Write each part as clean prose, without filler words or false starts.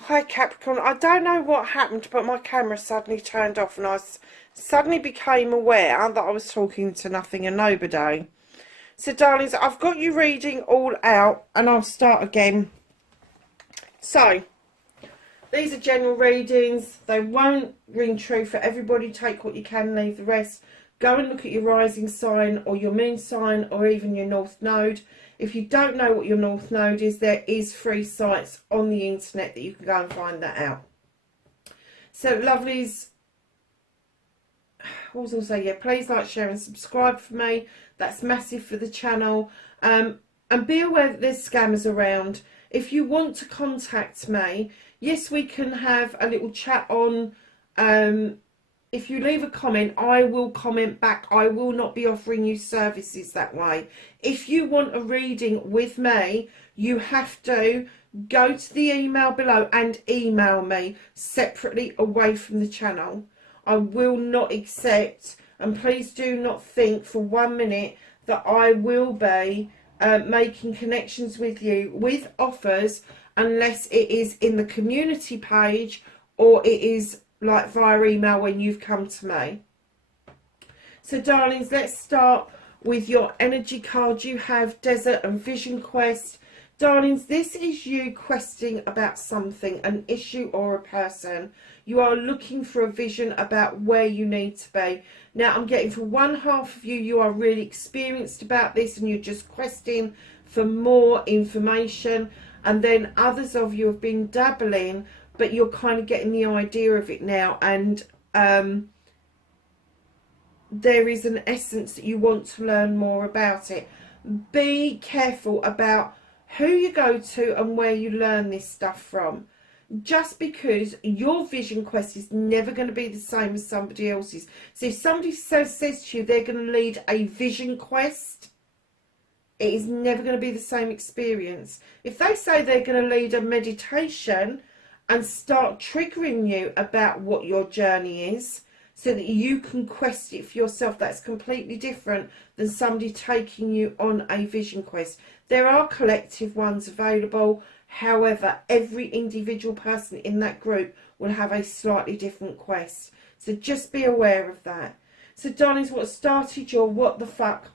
Hi Capricorn, I don't know what happened, but my camera suddenly turned off and I suddenly became aware that I was talking to nothing and nobody. So darlings, I've got you reading all out and I'll start again. So, these are general readings. They won't ring true for everybody. Take what you can, leave the rest. Go and look at your rising sign or your moon sign or even your north node. If you don't know what your north node is, there is free sites on the internet that you can go and find that out. So lovelies, what was I going to say? Yeah, please like, share and subscribe for me. That's massive for the channel. And be aware that there's scammers around. If you want to contact me, yes, we can have a little chat on... if you leave a comment, I will comment back. I will not be offering you services that way. If you want a reading with me, you have to go to the email below and email me separately away from the channel. I will not accept, and please do not think for 1 minute that I will be making connections with you with offers unless it is in the community page or it is like via email when you've come to me. So darlings, let's start with your energy card. You have Desert and Vision Quest. Darlings, this is you questing about something, an issue or a person. You are looking for a vision about where you need to be. Now I'm getting for one half of you, you are really experienced about this and you're just questing for more information, and then others of you have been dabbling but you're kind of getting the idea of it now, and there is an essence that you want to learn more about it. Be careful about who you go to and where you learn this stuff from. Just because your vision quest is never going to be the same as somebody else's. So if somebody says to you they're going to lead a vision quest, it is never going to be the same experience. If they say they're going to lead a meditation and start triggering you about what your journey is so that you can quest it for yourself, that's completely different than somebody taking you on a vision quest. There are collective ones available. However, every individual person in that group will have a slightly different quest. So just be aware of that. So darlings, what started your what the fuck...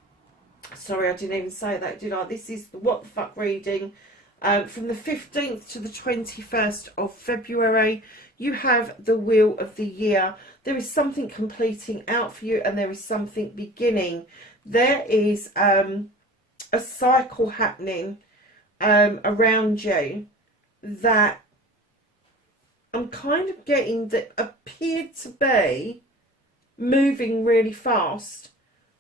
Sorry, I didn't even say that, did I? This is the what the fuck reading. From the 15th to the 21st of February, you have the Wheel of the Year. There is something completing out for you and there is something beginning. There is a cycle happening around you that I'm kind of getting that appeared to be moving really fast.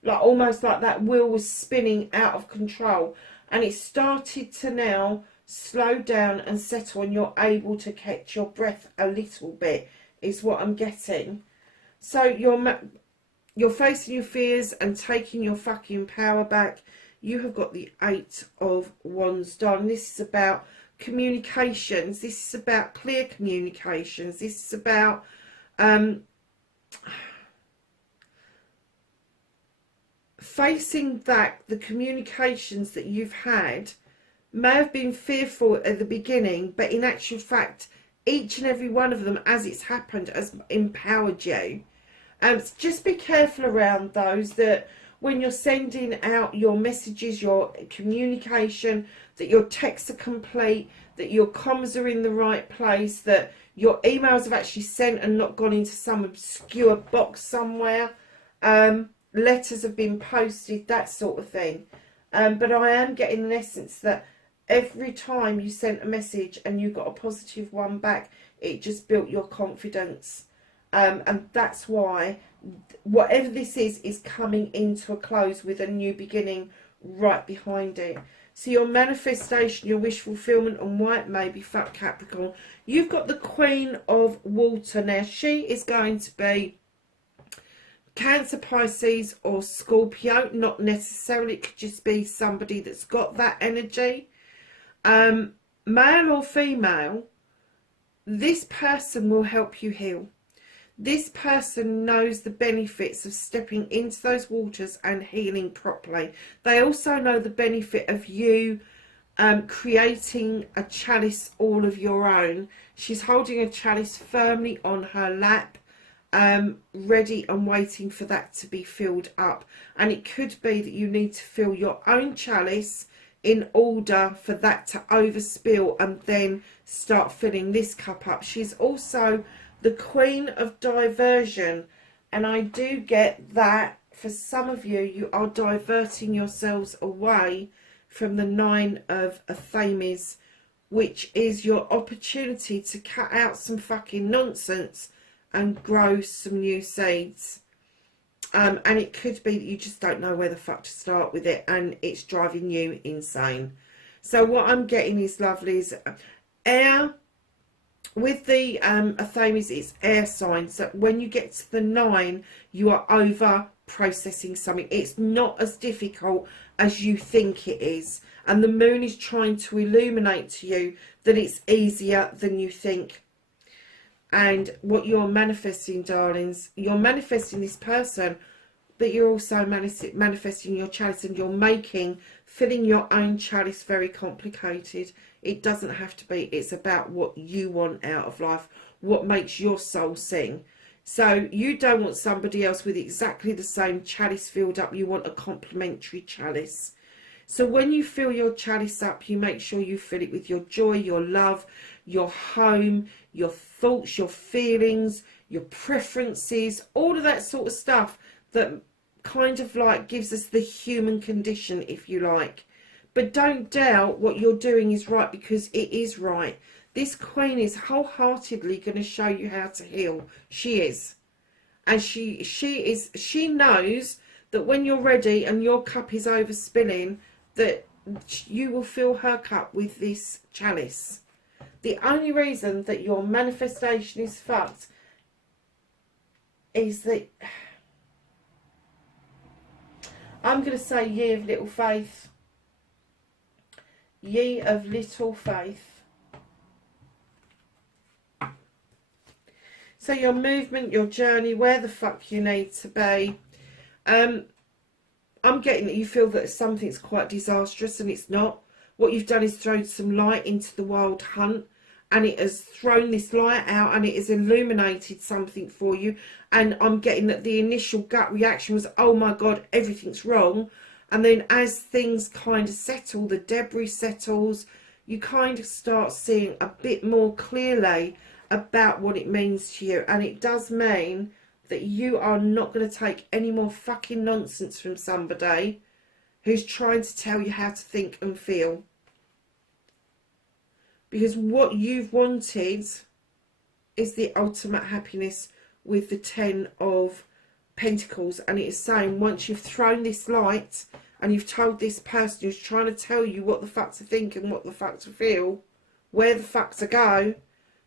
Like almost like that wheel was spinning out of control. And it started to now slow down and settle, and you're able to catch your breath a little bit is what I'm getting. So you're facing your fears and taking your fucking power back. You have got the 8 of Wands, darling. This is about communications. This is about clear communications. This is about facing back the communications that you've had. May have been fearful at the beginning, but in actual fact, each and every one of them, as it's happened, has empowered you. Just be careful around those, that when you're sending out your messages, your communication, that your texts are complete, that your commas are in the right place, that your emails have actually sent and not gone into some obscure box somewhere. Letters have been posted, that sort of thing. But I am getting an essence that every time you sent a message and you got a positive one back, it just built your confidence. And that's why whatever this is coming into a close with a new beginning right behind it. So your manifestation, your wish fulfillment and why it may be fuck Capricorn. You've got the Queen of Water. Now she is going to be Cancer, Pisces or Scorpio, not necessarily, it could just be somebody that's got that energy. Male or female, this person will help you heal. This person knows the benefits of stepping into those waters and healing properly. They also know the benefit of you creating a chalice all of your own. She's holding a chalice firmly on her lap, ready and waiting for that to be filled up. And it could be that you need to fill your own chalice in order for that to overspill and then start filling this cup up. She's also the Queen of Diversion, and I do get that for some of you, you are diverting yourselves away from the Nine of Athames, which is your opportunity to cut out some fucking nonsense and grow some new seeds. And it could be that you just don't know where the fuck to start with it, and it's driving you insane. So what I'm getting is, lovelies, air. With the Athames, it's air signs. So when you get to the 9, you are over processing something. It's not as difficult as you think it is. And the moon is trying to illuminate to you that it's easier than you think. And what you're manifesting, darlings, you're manifesting this person, but you're also manifesting your chalice, and you're making filling your own chalice very complicated. It doesn't have to be. It's about what you want out of life, what makes your soul sing. So you don't want somebody else with exactly the same chalice filled up. You want a complementary chalice. So when you fill your chalice up, you make sure you fill it with your joy, your love, your home, your thoughts, your feelings, your preferences, all of that sort of stuff that kind of like gives us the human condition, if you like. But don't doubt what you're doing is right, because it is right. This Queen is wholeheartedly going to show you how to heal. She is. And she knows that when you're ready and your cup is overspilling, that you will fill her cup with this chalice. The only reason that your manifestation is fucked is that, I'm going to say, ye of little faith. Ye of little faith. So your movement, your journey, where the fuck you need to be. I'm getting that you feel that something's quite disastrous, and it's not. What you've done is thrown some light into the wild hunt, and it has thrown this light out, and it has illuminated something for you. And I'm getting that the initial gut reaction was, oh my God, everything's wrong. And then as things kind of settle, the debris settles, you kind of start seeing a bit more clearly about what it means to you. And it does mean that you are not going to take any more fucking nonsense from somebody who's trying to tell you how to think and feel. Because what you've wanted is the ultimate happiness with the 10 of Pentacles. And it is saying, once you've thrown this light and you've told this person who's trying to tell you what the fuck to think and what the fuck to feel, where the fuck to go,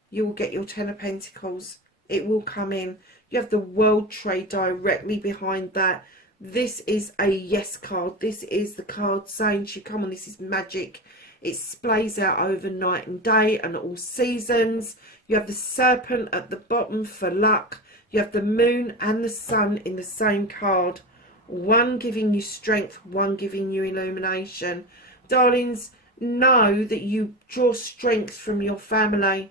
you will get your 10 of Pentacles. It will come in. You have the World Tree directly behind that. This is a yes card. This is the card saying to you, come on, this is magic. It splays out over night and day and all seasons. You have the Serpent at the bottom for luck. You have the Moon and the Sun in the same card. One giving you strength, one giving you illumination. Darlings, know that you draw strength from your family.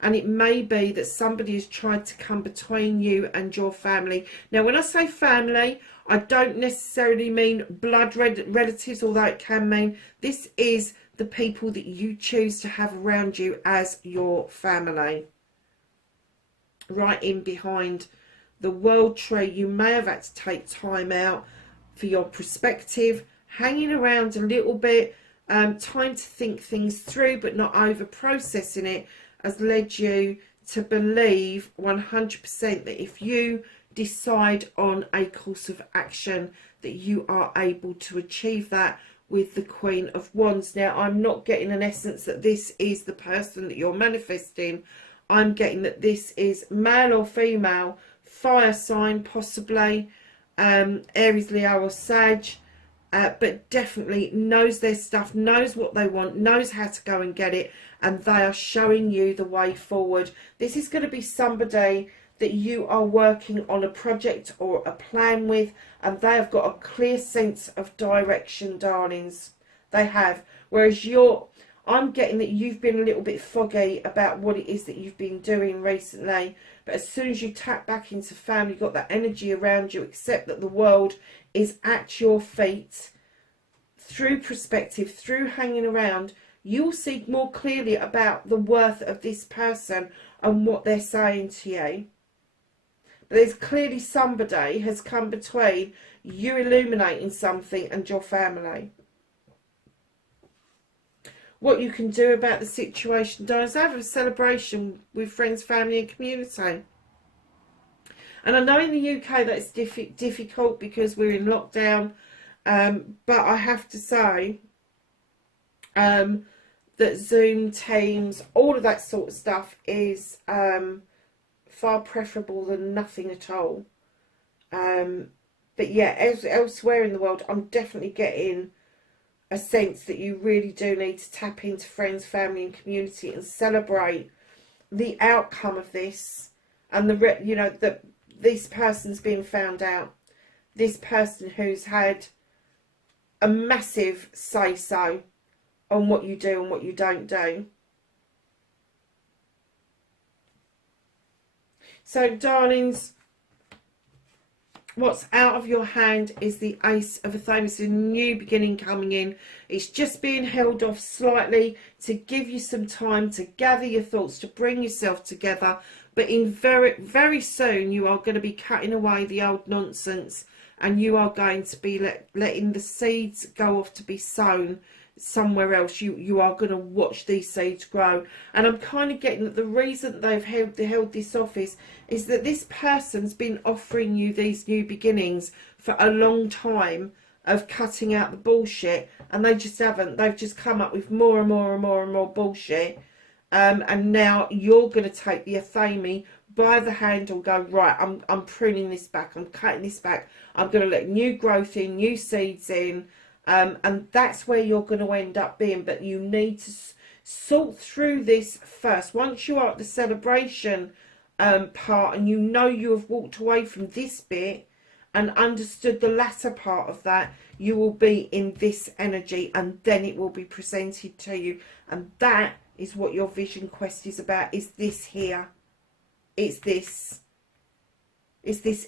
And it may be that somebody has tried to come between you and your family. Now, when I say family, I don't necessarily mean blood relatives, although it can mean this is the people that you choose to have around you as your family. Right in behind the World Tree, you may have had to take time out for your perspective, hanging around a little bit, time to think things through but not over processing it, has led you to believe 100% that if you decide on a course of action, that you are able to achieve that with the Queen of Wands. Now, I'm not getting an essence that this is the person that you're manifesting. I'm getting that this is male or female fire sign possibly, Aries, Leo or Sag, but definitely knows their stuff, knows what they want, knows how to go and get it, and they are showing you the way forward. This is going to be somebody that you are working on a project or a plan with, and they have got a clear sense of direction, darlings. They have. Whereas I'm getting that you've been a little bit foggy about what it is that you've been doing recently. But as soon as you tap back into family, you've got that energy around you, accept that the world is at your feet. Through perspective, through hanging around, you'll see more clearly about the worth of this person and what they're saying to you. But there's clearly somebody has come between you illuminating something and your family. What you can do about the situation, is have a celebration with friends, family and community. And I know in the UK that's difficult because we're in lockdown, but I have to say that Zoom, Teams, all of that sort of stuff is far preferable than nothing at all. But yeah, elsewhere in the world, I'm definitely getting a sense that you really do need to tap into friends, family and community and celebrate the outcome of this, and that this person's been found out, this person who's had a massive say-so on what you do and what you don't do. So darlings, what's out of your hand is the Ace of Athame. It's a new beginning coming in. It's just being held off slightly to give you some time to gather your thoughts, to bring yourself together. But in very soon, you are going to be cutting away the old nonsense, and you are going to be letting the seeds go off to be sown somewhere else. You are going to watch these seeds grow. And I'm kind of getting that the reason they've held this office is that this person's been offering you these new beginnings for a long time of cutting out the bullshit, and they just haven't. They've just come up with more and more and more and more bullshit. And now you're going to take the Athame by the handle and go, right, I'm pruning this back, I'm cutting this back, I'm going to let new growth in, new seeds in, and that's where you're going to end up being. But you need to sort through this first. Once you are at the celebration part, and you have walked away from this bit and understood the latter part of that, you will be in this energy, and then it will be presented to you. And that is what your vision quest is about, is this here. It's this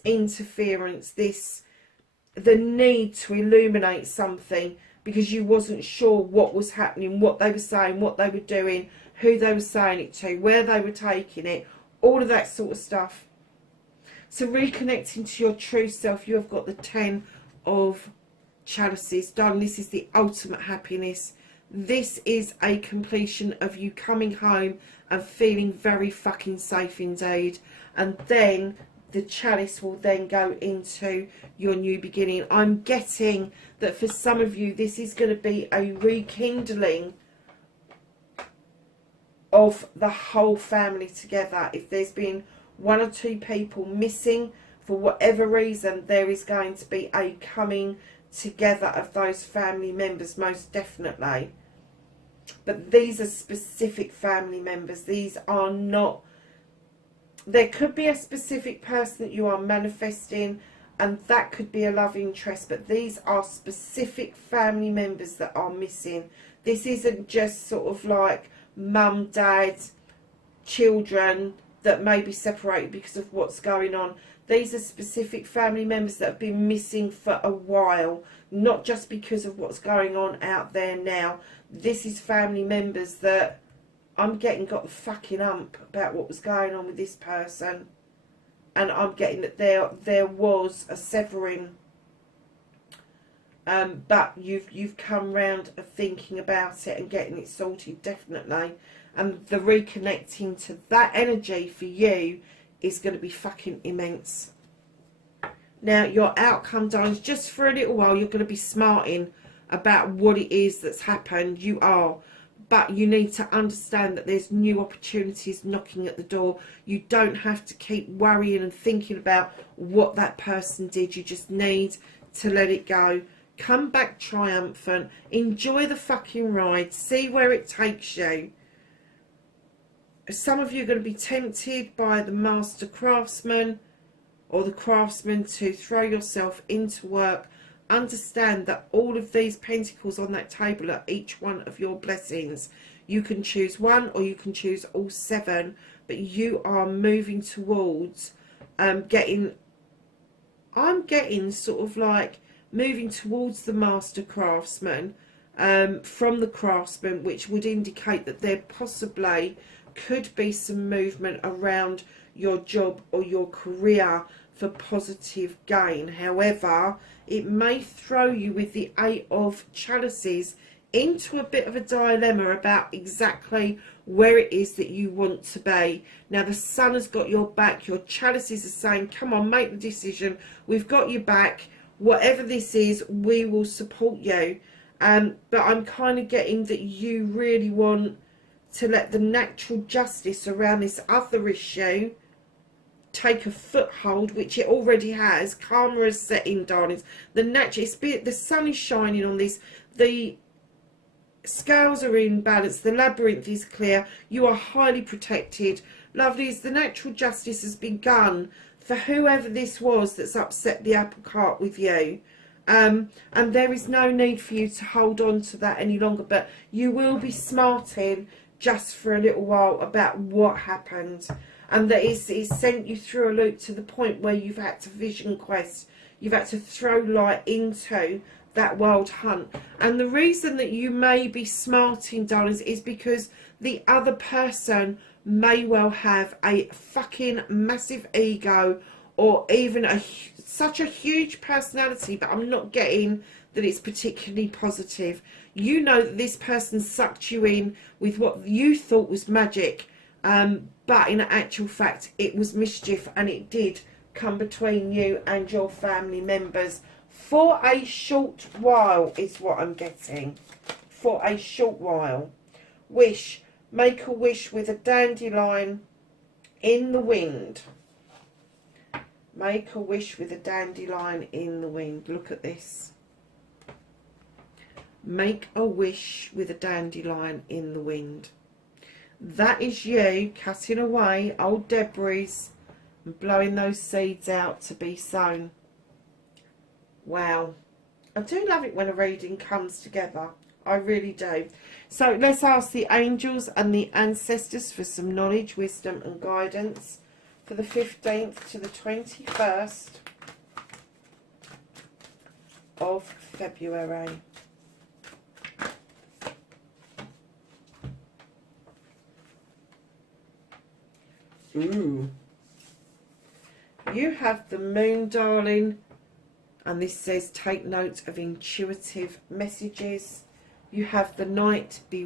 interference, the need to illuminate something because you wasn't sure what was happening, what they were saying, what they were doing, who they were saying it to, where they were taking it, all of that sort of stuff. So reconnecting to your true self, you have got the 10 of Chalices. Darling, this is the ultimate happiness. This is a completion of you coming home and feeling very fucking safe indeed. And then the chalice will then go into your new beginning. I'm getting that for some of you, this is going to be a rekindling of the whole family together. If there's been one or two people missing for whatever reason, there is going to be a coming together of those family members, most definitely. But these are specific family members. These are not... There could be a specific person that you are manifesting, and that could be a love interest, but these are specific family members that are missing. This isn't just sort of like mum, dad, children that may be separated because of what's going on. These are specific family members that have been missing for a while, not just because of what's going on out there now. This is family members that I'm getting got the fucking ump about what was going on with this person. And I'm getting that there was a severing. But you've come round of thinking about it and getting it sorted, definitely. And the reconnecting to that energy for you is going to be fucking immense. Now, your outcome, darling, just for a little while, you're going to be smarting about what it is that's happened. You are. but you need to understand that there's new opportunities knocking at the door. You don't have to keep worrying and thinking about what that person did. You just need to let it go. Come back triumphant. Enjoy the fucking ride. See where it takes you. Some of you are going to be tempted by the master craftsman or the craftsman to throw yourself into work. Understand that all of these pentacles on that table are each one of your blessings. You can choose one or you can choose all 7, but you are moving towards I'm getting sort of like moving towards the master craftsman from the craftsman, which would indicate that there possibly could be some movement around your job or your career for positive gain. However, it may throw you with the 8 of chalices into a bit of a dilemma about exactly where it is that you want to be. Now the sun has got your back. Your chalices are saying, come on, make the decision. We've got your back. Whatever this is, we will support you. But I'm kind of getting that you really want to let the natural justice around this other issue take a foothold, which it already has. Karma has set in, darlings. The sun is shining on this. The scales are in balance. The labyrinth is clear. You are highly protected. Lovelies, the natural justice has begun for whoever this was that's upset the apple cart with you. And there is no need for you to hold on to that any longer, but you will be smarting just for a little while about what happened, and that it's sent you through a loop to the point where you've had to vision quest. You've had to throw light into that wild hunt. And the reason that you may be smarting, darlings, is because the other person may well have a fucking massive ego, or even such a huge personality, but I'm not getting that it's particularly positive. You know that this person sucked you in with what you thought was magic, but in actual fact it was mischief, and it did come between you and your family members for a short while is what I'm getting. For a short while. Wish. Make a wish with a dandelion in the wind. Make a wish with a dandelion in the wind. Look at this. Make a wish with a dandelion in the wind. That is you cutting away old debris and blowing those seeds out to be sown. Wow. I do love it when a reading comes together. I really do. So let's ask the angels and the ancestors for some knowledge, wisdom and guidance for the 15th to the 21st of February. Ooh. You have the moon, darling, and this says take note of intuitive messages. You have the knight, be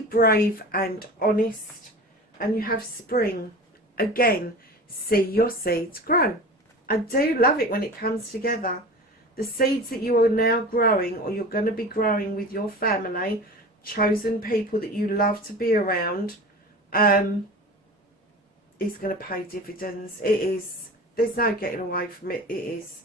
brave and honest, and you have spring. Again, see your seeds grow. I do love it when it comes together. The seeds that you are now growing, or you're going to be growing with your family, chosen people that you love to be around, is going to pay dividends. It is. There's no getting away from it. It is.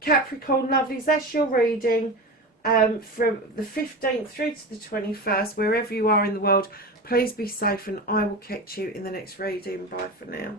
Capricorn lovelies, that's your reading from the 15th through to the 21st, wherever you are in the world. Please be safe, and I will catch you in the next reading. Bye for now.